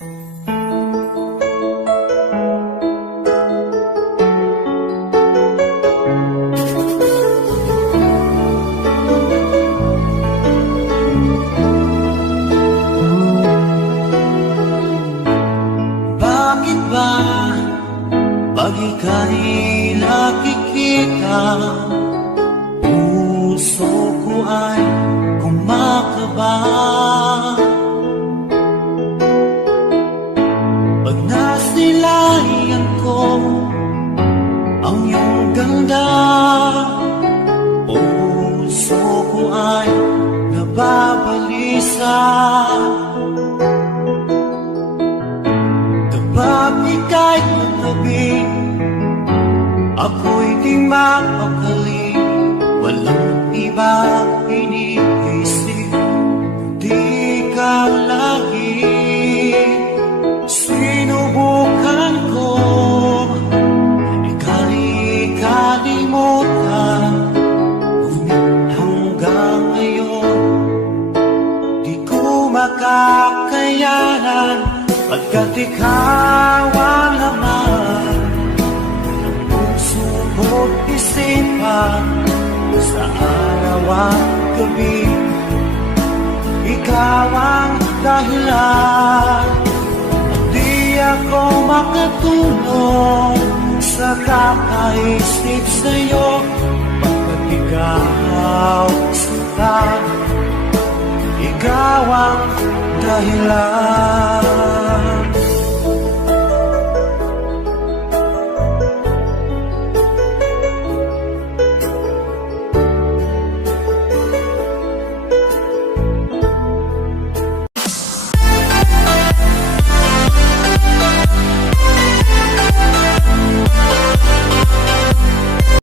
Bakit ba pag ika'y nakikita Puso ko ay kumakaba nababalisa Kapag ika'y katabi Ako'y di mapakali. Walang iba Pagkat ikaw ang laman puso ko't isipan Sa araw at gabi Ikaw ang dahilan. Di ako makatulong Sa kakaisip sa'yo Pagkat ikaw sinta ikaw ang dahilan